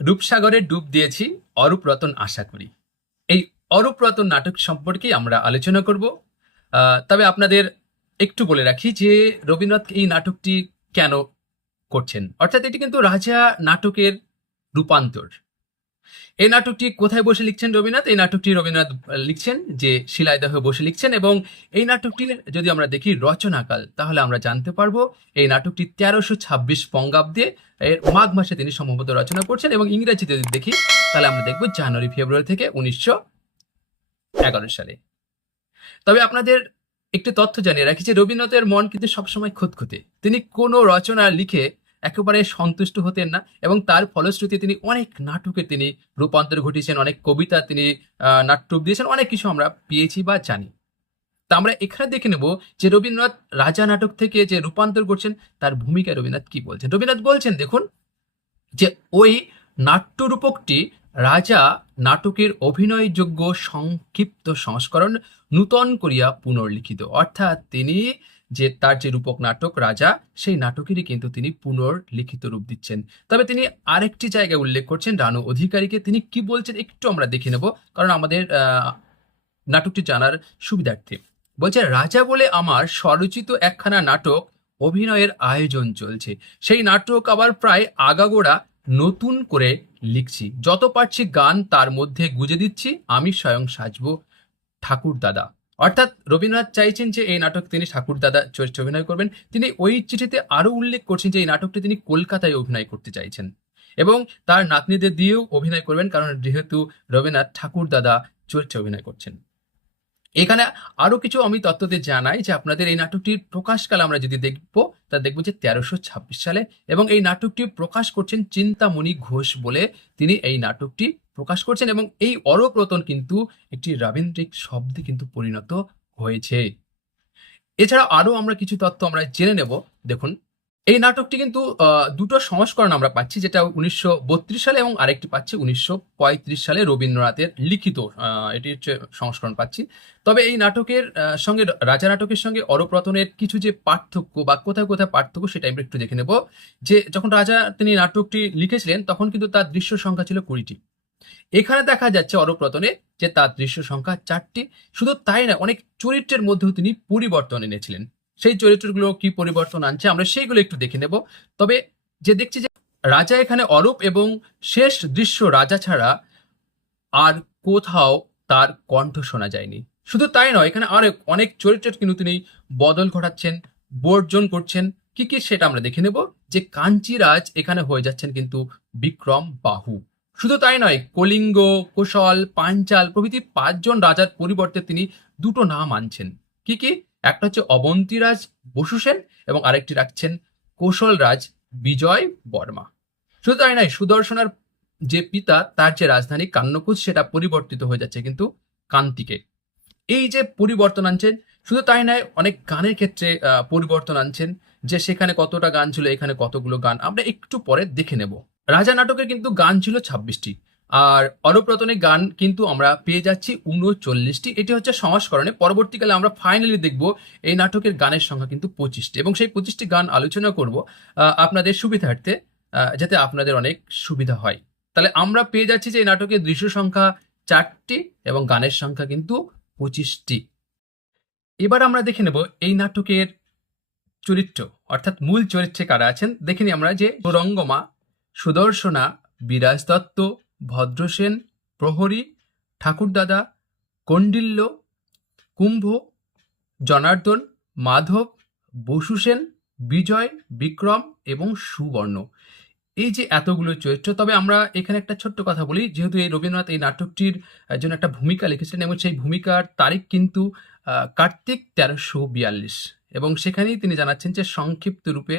রূপসাগরে ডুব দিয়েছি, অরূপ রতন আশা করি। এই অরূপ রতন নাটক সম্পর্কে আমরা আলোচনা করব। তবে আপনাদের একটু বলে রাখি যে রবীন্দ্রনাথ এই নাটকটি কেন করছেন? অর্থাৎ এটি কিন্তু রাজা নাটকের রূপান্তর। এই নাটকটি কোথায় বসে লিখছেন রবীন্দ্রনাথ? এই নাটকটি রবীন্দ্রনাথ লিখছেন যে শিলাইদহে বসে লিখছেন এবং এই নাটকটির যদি আমরা দেখি রচনাকাল, তাহলে আমরা জানতে পারব এই নাটকটি তেরোশো ছাব্বিশ পঙ্গাব্দে এর মাঘ মাসে তিনি সম্ভবত রচনা করছেন এবং ইংরেজিতে যদি দেখি, তাহলে আমরা দেখব জানুয়ারি ফেব্রুয়ারি থেকে উনিশশো এগারো সালে। তবে আপনাদের একটি তথ্য জানিয়ে রাখি যে রবীন্দ্রনাথের মন কিন্তু সবসময় খুঁতখুঁতে। তিনি কোনো রচনা লিখে একেবারে সন্তুষ্ট হতেন না এবং তার ফলশ্রুতি তিনি অনেক নাটকে তিনি রূপান্তর ঘটিয়েছেন অনেক কবিতা তিনি আহ, নাট্যরূপ দিয়েছেন অনেক কিছু আমরা পেয়েছি বা জানি। তা আমরা এখানে দেখে নেব যে রবীন্দ্রনাথ রাজা নাটক থেকে যে রূপান্তর করছেন তার ভূমিকা রবীন্দ্রনাথ কি বলছেন? রবীন্দ্রনাথ বলছেন দেখুন যে ওই নাট্যরূপকটি রাজা নাটকের অভিনয়যোগ্য সংক্ষিপ্ত সংস্করণ নূতন করিয়া পুনর্লিখিত। অর্থাৎ তিনি যে তার যে রূপক নাটক রাজা, সেই নাটকেরই কিন্তু তিনি পুনর্লিখিত রূপ দিচ্ছেন। তবে তিনি আরেকটি জায়গায় উল্লেখ করছেন, রানু অধিকারীকে। তিনি কি বলছেন একটু আমরা দেখে নেব, কারণ আমাদের নাটকটি জানার সুবিধার্থে। বলছে, রাজা বলে আমার স্বরচিত একখানা নাটক অভিনয়ের আয়োজন চলছে। সেই নাটক আবার প্রায় আগাগোড়া নতুন করে লিখছি। যত পারছি গান তার মধ্যে গুজে দিচ্ছি, আমি স্বয়ং সাজবো ঠাকুর দাদা অর্থাৎ রবীন্দ্রনাথ চাইছেন যে এই নাটক তিনি ঠাকুর দাদা চরিত্রে অভিনয় করবেন। তিনি ওই চিঠিতে আরও উল্লেখ করছেন যে এই নাটকটি তিনি কলকাতায় অভিনয় করতে চাইছেন এবং তার নাতনিদের দিয়েও অভিনয় করবেন কারণ যেহেতু রবীন্দ্রনাথ ঠাকুর দাদা চরিত্রে অভিনয় করছেন। এখানে আরও কিছু আমি তত্ত্বতে জানাই যে আপনাদের এই নাটকটির প্রকাশকাল আমরা যদি দেখব, তা দেখব যে তেরোশো ছাব্বিশ সালে এবং এই নাটকটি প্রকাশ করছেন চিন্তামণি ঘোষ বলে তিনি এই নাটকটি প্রকাশ করছেন এবং এই অরপ্রতন কিন্তু একটি রাবীন্দ্রিক শব্দে কিন্তু পরিণত হয়েছে। এছাড়া আরও আমরা কিছু তথ্য আমরা জেনে নেব। দেখুন, এই নাটকটি কিন্তু দুটো সংস্করণ আমরা পাচ্ছি, যেটা উনিশশো বত্রিশ সালে এবং আরেকটি পাচ্ছি উনিশশো পঁয়ত্রিশ সালে রবীন্দ্রনাথের লিখিত এটি হচ্ছে সংস্করণ পাচ্ছি। তবে এই নাটকের সঙ্গে, রাজা নাটকের সঙ্গে অরপ্রতনের কিছু যে পার্থক্য বা কোথায় কোথায় পার্থক্য সেটা আমরা একটু দেখে নেব। যে যখন রাজা তিনি নাটকটি লিখেছিলেন, তখন কিন্তু তার দৃশ্য সংখ্যা ছিল কুড়িটি। এখানে দেখা যাচ্ছে অরপ্রতনে যে তার দৃশ্য সংখ্যা চারটি। শুধু তাই না অনেক চরিত্রের মধ্যেও তিনি পরিবর্তন এনেছিলেন। সেই চরিত্রগুলো কি পরিবর্তন আনছে আমরা সেইগুলো একটু দেখে নেব। তবে যে দেখছি যে রাজা এখানে অরূপ এবং শেষ দৃশ্য রাজা ছাড়া আর কোথাও তার কণ্ঠ শোনা যায়নি। শুধু তাই নয়, এখানে আরও অনেক চরিত্রের কিন্তু তিনি বদল ঘটাচ্ছেন, বর্জন করছেন। কি কি সেটা আমরা দেখে নেব। যে কাঞ্চিরাজ এখানে হয়ে যাচ্ছেন কিন্তু বিক্রম বাহু। শুধু তাই নয়, কলিঙ্গ, কুশল, পাঞ্চাল প্রভৃতি পাঁচজন রাজার পরিবর্তে তিনি দুটো নাম আনছেন। কি কি? একটা হচ্ছে অবন্তীরাজ বসু সেন এবং আরেকটি রাখছেন কৌশল রাজ বিজয় বর্মা। শুধু তাই নয়, সুদর্শনার যে পিতা, তার যে রাজধানী কান্নকুজ সেটা পরিবর্তিত হয়ে যাচ্ছে কিন্তু কান্তিকে। এই যে পরিবর্তন আনছেন, শুধু তাই নয়, অনেক গানের ক্ষেত্রে পরিবর্তন আনছেন যে সেখানে কতটা গান ছিল, এখানে কতগুলো গান। আমরা একটু পরে দেখে নেব। রাজা নাটকের কিন্তু গান ছিল ছাব্বিশটি। আর অরপ্রতনের গান কিন্তু আমরা পেয়ে যাচ্ছি উনচল্লিশটি এটি হচ্ছে সংস্করণে। পরবর্তীকালে আমরা ফাইনালি দেখব এই নাটকের গানের সংখ্যা কিন্তু পঁচিশটি। এবং সেই পঁচিশটি গান আলোচনা করব আপনাদের সুবিধার্থে যাতে আপনাদের অনেক সুবিধা হয়। তাহলে আমরা পেয়ে যাচ্ছি যে এই নাটকের দৃশ্য সংখ্যা চারটি এবং গানের সংখ্যা কিন্তু পঁচিশটি। এবার আমরা দেখে নেব এই নাটকের চরিত্র, অর্থাৎ মূল চরিত্রে কারা আছেন। দেখে নিই আমরা যে রঙ্গমা সুদর্শনা বিরাজ দত্ত ভদ্রসেন, প্রহরী, ঠাকুরদাদা, কন্ডিল্য, কুম্ভ, জনার্দন, মাধব বসু সেন বিজয়, বিক্রম এবং সুবর্ণ। এই যে এতগুলো চরিত্র, তবে আমরা এখানে একটা ছোট্ট কথা বলি, যেহেতু এই রবীন্দ্রনাথ এই নাটকটির জন্য একটা ভূমিকা লিখেছিলেন, এবং সেই ভূমিকার তারিখ কিন্তু কার্তিক তেরোশো বিয়াল্লিশ। এবং সেখানেই তিনি জানাচ্ছেন যে সংক্ষিপ্ত রূপে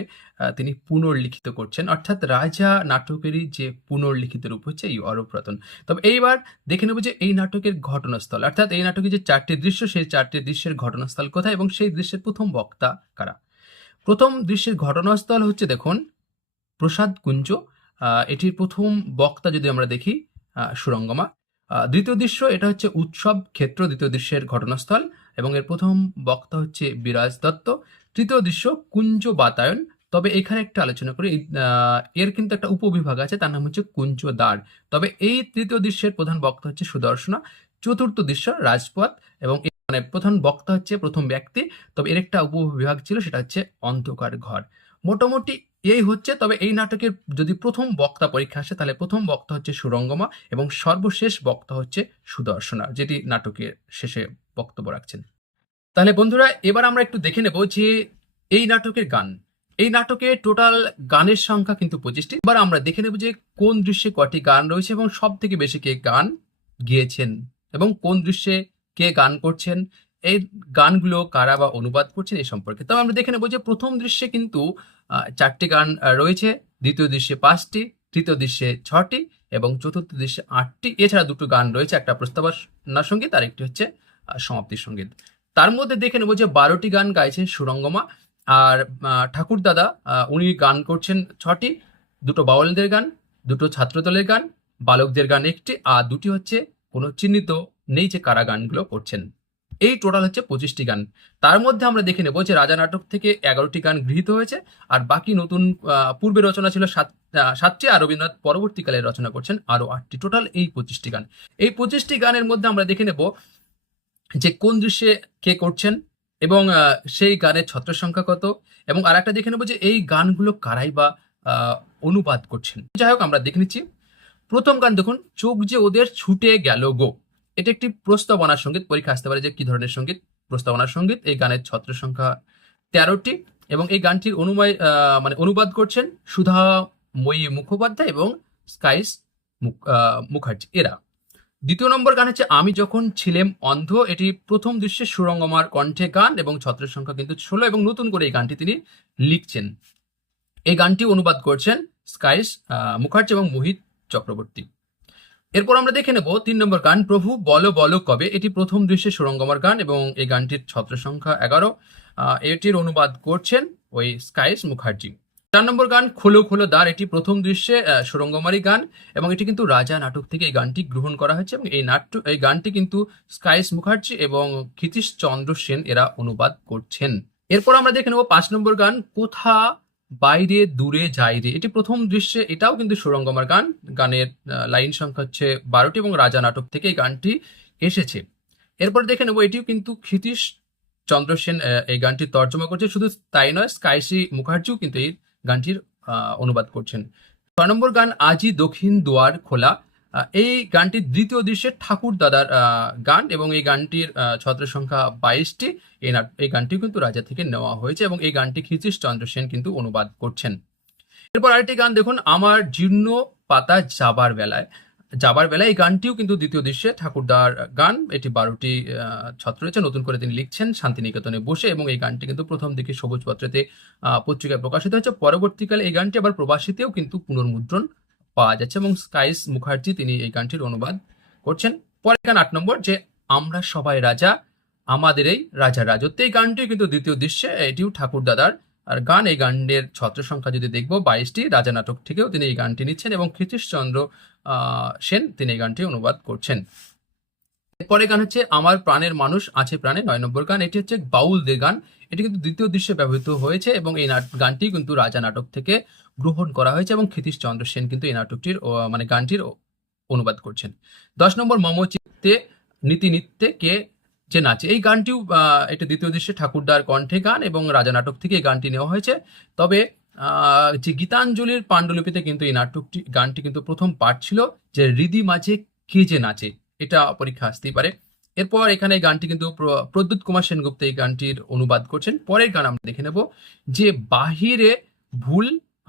তিনি পুনর্লিখিত করছেন। অর্থাৎ রাজা নাটকেরই যে পুনর্লিখিত রূপ হচ্ছে, এই অরপ্রতন তবে এইবার দেখে নেব যে এই নাটকের ঘটনাস্থল, অর্থাৎ এই নাটকের যে চারটি দৃশ্য, সেই চারটি দৃশ্যের ঘটনাস্থল কোথায় এবং সেই দৃশ্যের প্রথম বক্তা কারা? প্রথম দৃশ্যের ঘটনাস্থল হচ্ছে, দেখুন, প্রসাদ কুঞ্জ। এটির প্রথম বক্তা যদি আমরা দেখি সুরঙ্গমা। দ্বিতীয় দৃশ্য, এটা হচ্ছে উৎসব ক্ষেত্র, দ্বিতীয় দৃশ্যের ঘটনাস্থল। এবং এর প্রথম বক্তা হচ্ছে বিরাজ দত্ত, তৃতীয় দৃশ্য কুঞ্জ বাতায়ন। তবে এখানে একটা আলোচনা করি এর কিন্তু একটা উপবিভাগ আছে, তার নাম হচ্ছে কুঞ্জ দ্বার। তবে এই তৃতীয় দৃশ্যের প্রধান বক্তা হচ্ছে সুদর্শনা, চতুর্থ দৃশ্য রাজপথ এবং মানে প্রধান বক্তা হচ্ছে প্রথম ব্যক্তি। তবে এর একটা উপবিভাগ ছিল, সেটা হচ্ছে অন্ধকার ঘর। মোটামুটি এই হচ্ছে, তবে এই নাটকের যদি প্রথম বক্তা পরীক্ষা আসে, তাহলে প্রথম বক্তা হচ্ছে সুরঙ্গমা এবং সর্বশেষ বক্তা হচ্ছে সুদর্শনা, যেটি নাটকের শেষে বক্তব্য রাখছেন। তাহলে বন্ধুরা, এবার আমরা একটু দেখে নেব যে এই নাটকের গান, এই নাটকে টোটাল গানের সংখ্যা কিন্তু পঁচিশটি। এবার আমরা দেখে নেব যে কোন দৃশ্যে কটি গান রয়েছে এবং সব থেকে বেশি কে গান গিয়েছেন এবং কোন দৃশ্যে কে গান করছেন এই গানগুলো কারা বা অনুবাদ করছেন এই সম্পর্কে। তবে আমরা দেখে নেব যে প্রথম দৃশ্যে কিন্তু চারটি গান রয়েছে। দ্বিতীয় দৃশ্যে পাঁচটি, তৃতীয় দৃশ্যে ছটি এবং চতুর্থ দৃশ্যে আটটি। এছাড়া দুটো গান রয়েছে, একটা প্রস্তাবনা সংগীত আর একটি হচ্ছে সমাপ্তি সংগীত। তার মধ্যে দেখে নেব যে বারোটি গান গাইছে সুরঙ্গমা আর ঠাকুর দাদা উনি গান করছেন ছটি। দুটো বাউলদের গান, দুটো ছাত্রদলের গান, বালকদের গান একটি আর দুটি হচ্ছে কোনো চিহ্নিত নেই যে কারা গানগুলো করছেন। এই টোটাল হচ্ছে পঁচিশটি গান। তার মধ্যে আমরা দেখে নেব যে রাজা নাটক থেকে এগারোটি গান গৃহীত হয়েছে আর বাকি নতুন পূর্বে রচনা ছিল সাত সাতটি আর রবীন্দ্রনাথ পরবর্তীকালে রচনা করছেন আরও আটটি। টোটাল এই পঁচিশটি গান। এই পঁচিশটি গানের মধ্যে আমরা দেখে নেব যে কোন দৃশ্যে কে করছেন এবং সেই গানের ছত্র সংখ্যা কত? এবং আর একটা দেখে নেব যে এই গানগুলো কারাই বা অনুবাদ করছেন। যাই হোক, আমরা দেখে নিচ্ছি। প্রথম গান দেখুন, চোখ যে ওদের ছুটে গেল গো। এটা একটি প্রস্তাবনার সংগীত, পরীক্ষা আসতে পারে যে কি ধরনের সংগীত। প্রস্তাবনার সংগীত, এই গানের ছত্র সংখ্যা তেরোটি এবং এই গানটির অনুময় মানে অনুবাদ করছেন সুধাময়ী মুখোপাধ্যায় এবং স্কাইস মুখ- মুখার্জি। এরা দ্বিতীয় নম্বর গান হচ্ছে, আমি যখন ছিলাম অন্ধ এটি প্রথম দৃশ্যে সুরঙ্গমার কণ্ঠে গান এবং ছত্রের সংখ্যা কিন্তু ষোলো এবং নতুন করে এই গানটি তিনি লিখছেন। এই গানটি অনুবাদ করছেন স্কাইস মুখার্জি এবং মোহিত চক্রবর্তী। এরপর আমরা দেখে নেব তিন নম্বর গান, প্রভু, বলো বলো কবে এটি প্রথম দৃশ্যে সুরঙ্গমার গান এবং এই গানটির ছত্র সংখ্যা এগারো। এটির অনুবাদ করছেন ওই স্কাইস মুখার্জি। চার নম্বর গান খোলো খোলো দ্বার এটি প্রথম দৃশ্যে আহ, সুরঙ্গমারই গান এবং এটি কিন্তু রাজা নাটক থেকে এই গানটি গ্রহণ করা হয়েছে এবং এই নাট্য এই গানটি কিন্তু স্কাইস মুখার্জি এবং ক্ষিতীশ চন্দ্র সেন এরা অনুবাদ করছেন। এরপর আমরা দেখে নেব পাঁচ নম্বর গান কোথা বাইরে দূরে যাই রে? এটি প্রথম দৃশ্যে এটাও কিন্তু সুরঙ্গমার গান। গানের লাইন সংখ্যা হচ্ছে বারোটি এবং রাজা নাটক থেকে এই গানটি এসেছে। এরপর দেখে নেব এটিও কিন্তু ক্ষিতীশ চন্দ্র সেন এই গানটি তর্জমা করছে। শুধু তাই নয় স্কাইসি মুখার্জিও কিন্তু এই গানটির অনুবাদ করছেন। ছয় নম্বর গান আজই দক্ষিণ দুয়ার খোলা। এই গানটির দ্বিতীয় দৃশ্যে ঠাকুর দাদার গান এবং এই গানটির ছত্র সংখ্যা বাইশটি। এই এই গানটিও কিন্তু রাজা থেকে নেওয়া হয়েছে এবং এই গানটি খিচিস চন্দ্র সেন কিন্তু অনুবাদ করছেন। এরপর আরেকটি গান দেখুন, আমার জীর্ণ পাতা যাবার বেলায়। যাবার বেলায় এই গানটিও কিন্তু দ্বিতীয় দৃশ্যে ঠাকুরদার গান। এটি বারোটি ছত্র রয়েছে। নতুন করে তিনি লিখছেন শান্তিনিকেতনে বসে এবং এই গানটি কিন্তু প্রথম দিকে সবুজ পত্রেতে পত্রিকায় প্রকাশিত হয়েছে। পরবর্তীকালে এই গানটি আবার প্রবাসীতেও কিন্তু পুনর্মুদ্রণ পাওয়া যাচ্ছে এবং স্কাইস মুখার্জি তিনি এই গানটির অনুবাদ করছেন। পরের গান আট নম্বর, যে আমরা সবাই রাজা, আমাদের এই রাজা রাজত্ব। এই গানটিও কিন্তু দ্বিতীয় দৃশ্যে, এটিও ঠাকুর ঠাকুরদাদার আর গান, এই গানের ছত্র সংখ্যা যদি দেখব, বাইশটি, রাজা নাটক থেকেও তিনি এই গানটি নিচ্ছেন এবং ক্ষিতীশচন্দ্র সেন তিনি এই গানটি অনুবাদ করছেন। এরপরে গান হচ্ছে, আমার প্রাণের মানুষ আছে প্রাণে, নয় নম্বর গান। এটি হচ্ছে বাউলদের গান। এটি কিন্তু দ্বিতীয় দৃশ্যে ব্যবহৃত হয়েছে এবং এই গানটি কিন্তু রাজা নাটক থেকে গ্রহণ করা হয়েছে এবং ক্ষিতীশ চন্দ্র সেন কিন্তু এই নাটকটির মানে গানটির অনুবাদ করছেন। দশ নম্বর মম চিত্তে নীতি নিত্যে কে যে নাচে এই গানটিও এটা দ্বিতীয় দৃশ্যে ঠাকুরদার কণ্ঠে গান এবং রাজা নাটক থেকে এই গানটি নেওয়া হয়েছে। তবে যে গীতাঞ্জলির পাণ্ডুলিপিতে কিন্তু এই নাটকটি, গানটি কিন্তু প্রথম পাঠ ছিল যে হৃদি মাঝে কে যে নাচে, এটা পরীক্ষা আসতেই পারে। এরপর এখানে গানটি কিন্তু প্রদ্যুৎ কুমার সেনগুপ্ত এই গানটির অনুবাদ করছেন। পরের গান আমরা দেখে নেব, যে বাহিরে ভুল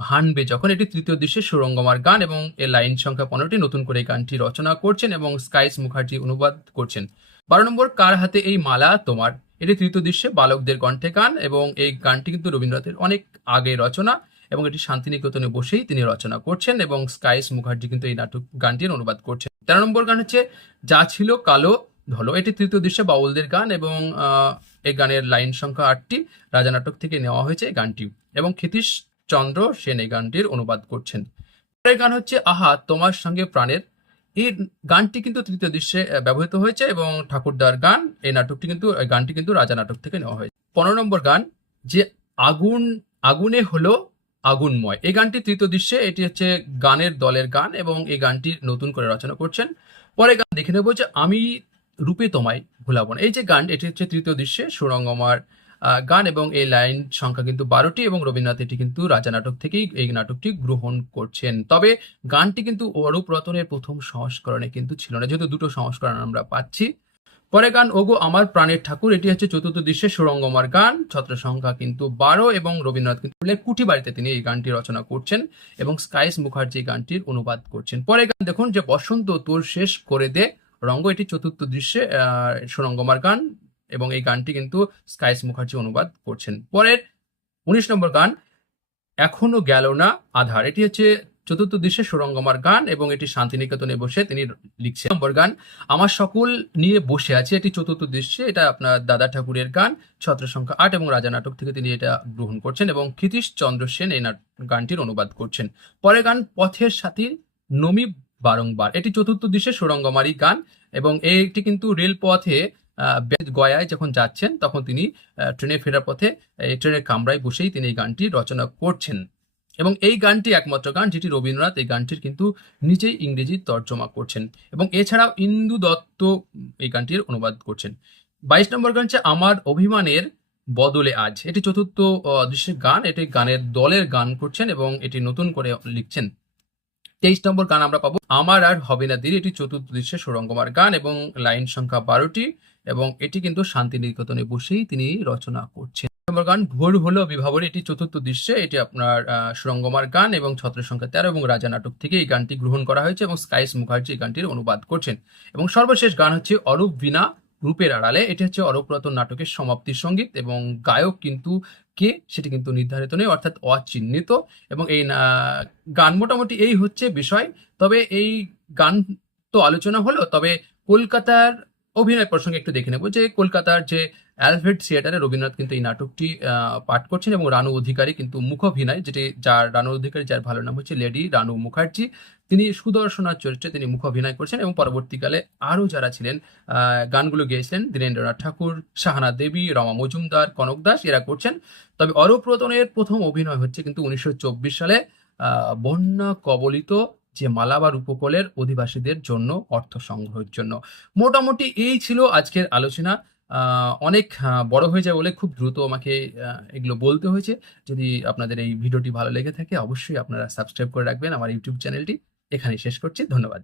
হানবে, যখন এটি তৃতীয় দৃশ্যে সুরঙ্গমার গান এবং এর লাইন সংখ্যা পনেরোটি নতুন করে এই গানটি রচনা করছেন এবং স্কাইস মুখার্জি অনুবাদ করছেন। বারো নম্বর, কার হাতে এই মালা? তোমার। এটি তৃতীয় দৃশ্যে, বালকদের কণ্ঠে গান এবং এই গানটি কিন্তু রবীন্দ্রনাথের অনেক আগে রচনা, এবং এটি শান্তিনিকেতনে বসেই তিনি রচনা করছেন, এবং স্কাইস মুখার্জি কিন্তু এই নাটক গানটির অনুবাদ করছেন। তেরো নম্বর গান হচ্ছে, যা ছিল কালো ধলো। এটি তৃতীয় দৃশ্যে, বাউলদের গান, এবং এই গানের লাইন সংখ্যা আটটি রাজা নাটক থেকে নেওয়া হয়েছে এই গানটি এবং ক্ষিতীশ চন্দ্র সেন এই গানটির অনুবাদ করছেন। পরের গান হচ্ছে, আহা, তোমার সঙ্গে প্রাণের এই গানটি কিন্তু তৃতীয় দৃশ্যে ব্যবহৃত হয়েছে এবং ঠাকুরদার গান, এই নাটকটি কিন্তু গানটি কিন্তু রাজা নাটক থেকে নেওয়া হয়েছে। পনেরো নম্বর গান, যে আগুন, আগুনে হলো আগুনময়। এই গানটি তৃতীয় দৃশ্যে, এটি হচ্ছে গানের দলের গান এবং এই গানটি নতুন করে রচনা করছেন। পরে গান দেখে নেব যে আমি রূপে তোমায় ভুলাবো না। এই যে গান, এটি হচ্ছে তৃতীয় দৃশ্যে সুরঙ্গমার গান এবং এই লাইন সংখ্যা কিন্তু বারোটি এবং রবীন্দ্রনাথ এটি কিন্তু রাজা নাটক থেকেই এই নাটকটি গ্রহণ করছেন। তবে গানটি কিন্তু অরূপ রতনের প্রথম সংস্করণে কিন্তু ছিল না যেহেতু দুটো সংস্করণ আমরা পাচ্ছি। পরে গান ওগো আমার প্রাণের ঠাকুর এটি হচ্ছে চতুর্থ দৃশ্যে সুরঙ্গমার গান ছত্র সংখ্যা কিন্তু বারো এবং রবীন্দ্রনাথ কিন্তু কুটি বাড়িতে তিনি এই গানটি রচনা করছেন এবং স্কাইস মুখার্জি গানটির অনুবাদ করছেন। পরে গান দেখুন যে বসন্ত তোর শেষ করে দে রঙ্গ এটি চতুর্থ দৃশ্যে আহ, সুরঙ্গমার গান এবং এই গানটি কিন্তু স্কাইস মুখার্জি অনুবাদ করছেন। পরের উনিশ নম্বর গান, এখনও গেল না আধার। এটি হচ্ছে চতুর্থ দৃশ্যে সুরঙ্গমার গান এবং এটি শান্তিনিকেতনে বসে তিনি লিখছেন। নম্বর গান, আমার সকল নিয়ে বসে আছে এটি চতুর্থ দৃশ্যে। এটা আপনার দাদা ঠাকুরের গান ছত্র সংখ্যা আট এবং রাজা নাটক থেকে তিনি এটা গ্রহণ করছেন এবং ক্ষিতীশ চন্দ্র সেন এই গানটির অনুবাদ করছেন। পরে গান, পথের সাথী নমি বারংবার। এটি চতুর্থ দৃশ্যে সুরঙ্গমারি গান এবং এইটি কিন্তু রেলপথে গয়ায় যখন যাচ্ছেন, তখন তিনি ট্রেনে ফেরার পথে ট্রেনের কামরায় বসেই তিনি এই গানটি রচনা করছেন। এবং এই গানটি একমাত্র গান, যেটি রবীন্দ্রনাথ এই গানটির কিন্তু নিজেই ইংরেজি তর্জমা করছেন। এবং এছাড়াও ইন্দু দত্ত এই গানটির অনুবাদ করছেন। বাইশ নম্বর গান হচ্ছে, আমার অভিমানের বদলে আজ। এটি চতুর্থ দৃশ্যের গান। এটি গানের দলের গান করছেন এবং এটি নতুন করে লিখছেন। তেইশ নম্বর গান আমরা পাবো, আমার আর হবে না দিদি এটি চতুর্থ দৃশ্যে সুরঙ্গমার গান এবং লাইন সংখ্যা বারোটি। এবং এটি কিন্তু শান্তিনিকেতনে বসেই তিনি রচনা করছেন। নম্বর গান, ভোর হলো বিভাবর এটি চতুর্থ দৃশ্যে। এটি আপনার সুরঙ্গমার গান এবং ছত্র সংখ্যা তেরো এবং রাজা নাটক থেকে এই গানটি গ্রহণ করা হয়েছে এবং স্কাইস মুখার্জি এই গানটির অনুবাদ করছেন। এবং সর্বশেষ গান হচ্ছে অরূপ বিনা রূপের আড়ালে। এটি হচ্ছে অরূপ রতন নাটকের সমাপ্তির সংগীত এবং গায়ক কিন্তু কে সেটি কিন্তু নির্ধারিত নেই, অর্থাৎ অচিহ্নিত। এবং এই গান মোটামুটি এই হচ্ছে বিষয়। তবে এই গান তো আলোচনা হলো, তবে কলকাতার অভিনয় প্রসঙ্গে একটু দেখে নেব যে কলকাতার যে অ্যালফ্রেড থিয়েটারে রবীন্দ্রনাথ কিন্তু এই নাটকটি পাঠ করছেন এবং রানু অধিকারী কিন্তু মুখাভিনয় যেটি যার, রানু অধিকারী যার ভালো নাম হচ্ছে লেডি রানু মুখার্জি, তিনি সুদর্শনার চরিত্রে তিনি মুখাভিনয় করছেন এবং পরবর্তীকালে আরও যারা ছিলেন গানগুলো গেয়েছিলেন দীনেন্দ্রনাথ ঠাকুর, শাহানা দেবী, রমা মজুমদার, কনক দাস, এরা করছেন। তবে অরূপ প্রথম অভিনয় হচ্ছে কিন্তু উনিশশো চব্বিশ সালে বন্যা কবলিত যে মালাবার উপকূলের অধিবাসীদের জন্য অর্থ সংগ্রহের জন্য। মোটামুটি এই ছিল আজকের আলোচনা। অনেক বড় হয়ে যায় বলে খুব দ্রুত আমাকে এগুলো বলতে হয়েছে। যদি আপনাদের এই ভিডিওটি ভালো লেগে থাকে, অবশ্যই আপনারা সাবস্ক্রাইব করে রাখবেন আমার ইউটিউব চ্যানেলটি। এখানেই শেষ করছি। ধন্যবাদ।